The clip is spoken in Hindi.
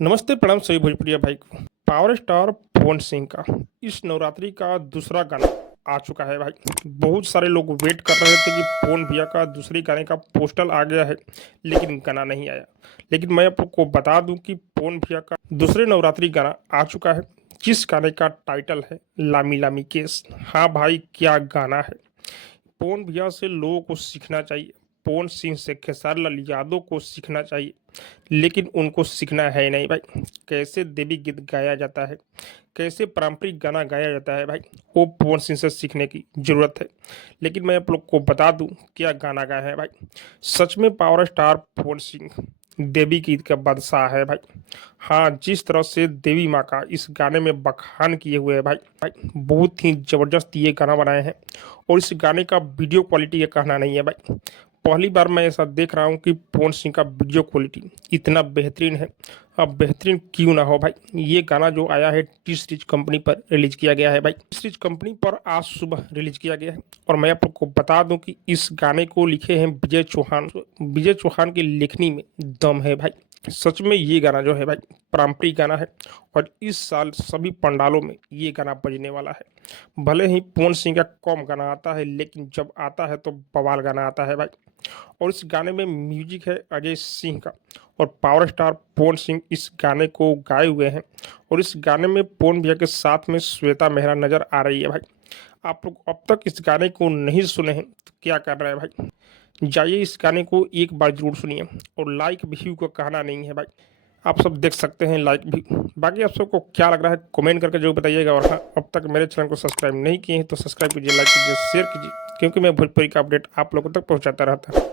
नमस्ते प्रणाम सभी भोजपुरिया भाई को। पावर स्टार पवन सिंह का इस नवरात्रि का दूसरा गाना आ चुका है भाई। बहुत सारे लोग वेट कर रहे थे कि पवन भैया का दूसरे गाने का पोस्टर आ गया है, लेकिन गाना नहीं आया। लेकिन मैं आपको बता दूं कि पवन भैया का दूसरे नवरात्रि गाना आ चुका है, जिस गाने का टाइटल है लामी लामी केस। हाँ भाई, क्या गाना है। पवन भैया से लोगों को सीखना चाहिए, पवन सिंह से खेसारी लाल यादव को सीखना चाहिए, लेकिन उनको सीखना है नहीं भाई। कैसे देवी गीत गाया जाता है, कैसे पारंपरिक गाना गाया जाता है भाई, वो पवन सिंह से सीखने की जरूरत है। लेकिन मैं आप लोग को बता दूं क्या गाना गाया है भाई। सच में पावर स्टार पवन सिंह देवी गीत का बादशाह है भाई। हाँ, जिस तरह से देवी माँ का इस गाने में बखान किए हुए हैं भाई भाई, बहुत ही जबरदस्त ये गाना बनाए हैं। और इस गाने का वीडियो क्वालिटी ये कहना नहीं है भाई। पहली बार मैं ऐसा देख रहा हूँ कि पवन सिंह का वीडियो क्वालिटी इतना बेहतरीन है। अब बेहतरीन क्यों ना हो भाई। ये गाना जो आया है टी सीरीज कंपनी पर रिलीज किया गया है भाई। टी सीरीज कंपनी पर आज सुबह रिलीज किया गया है। और मैं आपको बता दूं कि इस गाने को लिखे हैं विजय चौहान। विजय चौहान की लिखनी में दम है भाई। सच में ये गाना जो है भाई पारंपरिक गाना है। और इस साल सभी पंडालों में ये गाना बजने वाला है। भले ही पवन सिंह का कम गाना आता है, लेकिन जब आता है तो बवाल गाना आता है भाई। और इस गाने में म्यूजिक है अजय सिंह का। और पावर स्टार पवन सिंह इस गाने को गाए हुए हैं। और इस गाने में पवन भैया के साथ में श्वेता मेहरा नजर आ रही है भाई। आप लोग अब तक इस गाने को नहीं सुने हैं तो क्या कर रहे हैं भाई। जाइए इस गाने को एक बार जरूर सुनिए। और लाइक व्यू को कहना नहीं है भाई, आप सब देख सकते हैं लाइक भी। बाकी आप सबको क्या लग रहा है कमेंट करके जो बताइएगा। और हाँ, अब तक मेरे चैनल को सब्सक्राइब नहीं किए हैं तो सब्सक्राइब कीजिए, लाइक कीजिए, शेयर कीजिए, क्योंकि मैं भोजपुरी का अपडेट आप लोगों तक पहुंचाता रहता हूँ।